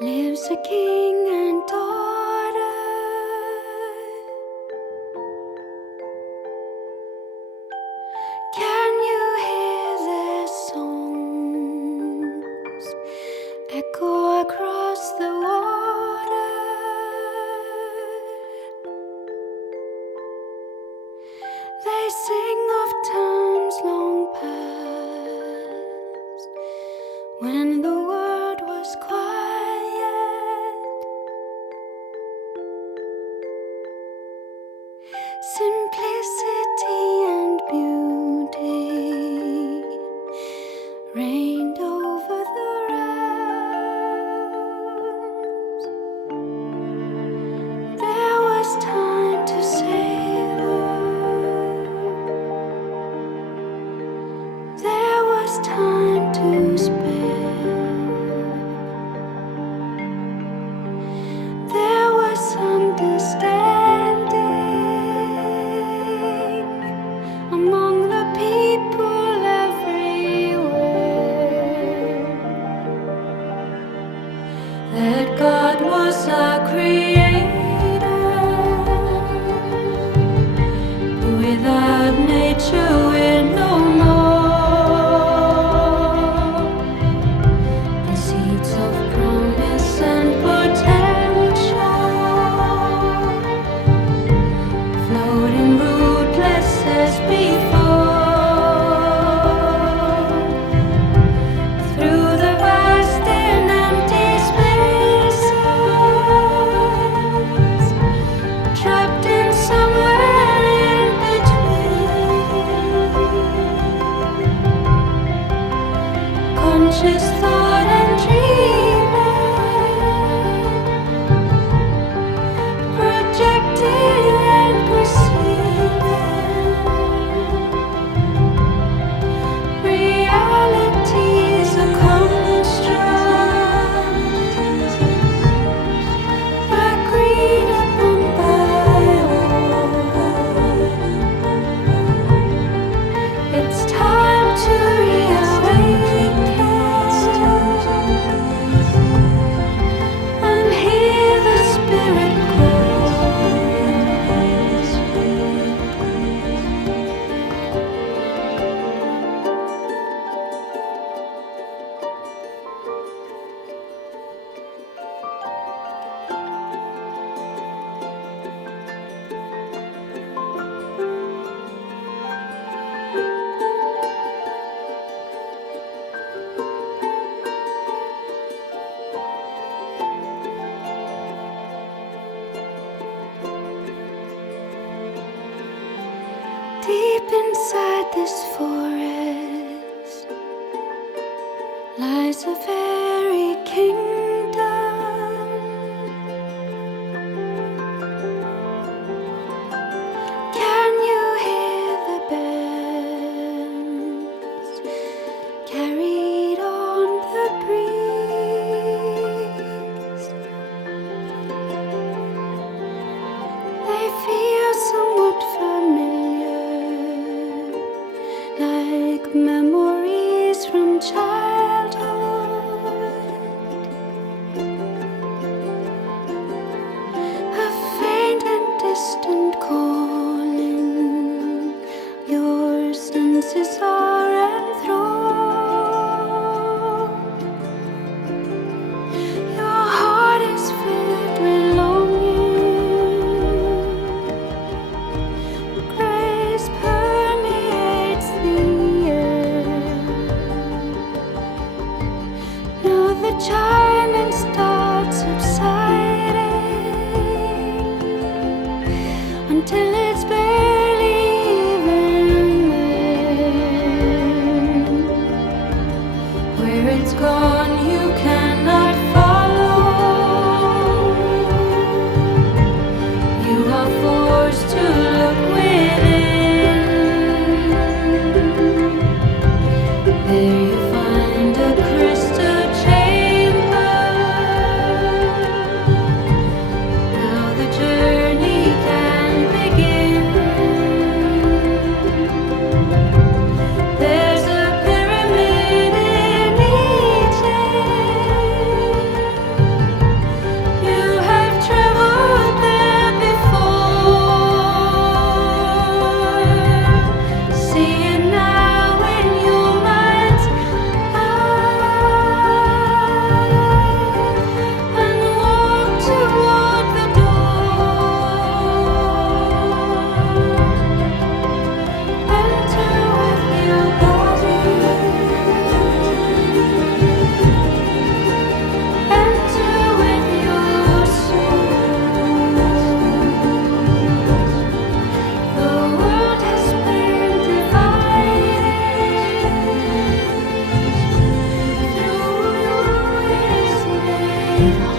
lives a king and daughter. Can you hear their songs echo across the water? They sing of times long past, when the world was quiet. Simplicity and beauty reigned over the realms. There was time to savor. There was time to spare. There was understanding among the people everywhere, that God was our creator. Without nature we're no more. The seeds of promise and potential, floating rootless as before, through the vast and empty spaces, trapped in somewhere in between. Conscious thought and dreaming, projecting and perceiving realities, a construct agreed upon by all. It's time to reawaken and hear the Spirit call. Deep inside this forest lies a fairy kingdom. Can you hear the bells carried on the breeze? They feel somewhat familiar, like memories from childhood. A faint and distant calling, your senses are enthralled. Your heart is filled with longing. Grace permeates the air. Now the chiming starts subsiding until it's barely even there. Where it's gone, you cannot follow. You are forced to look within. There you find a crystal chamber. Now the journey can begin. There's a pyramid in Egypt. save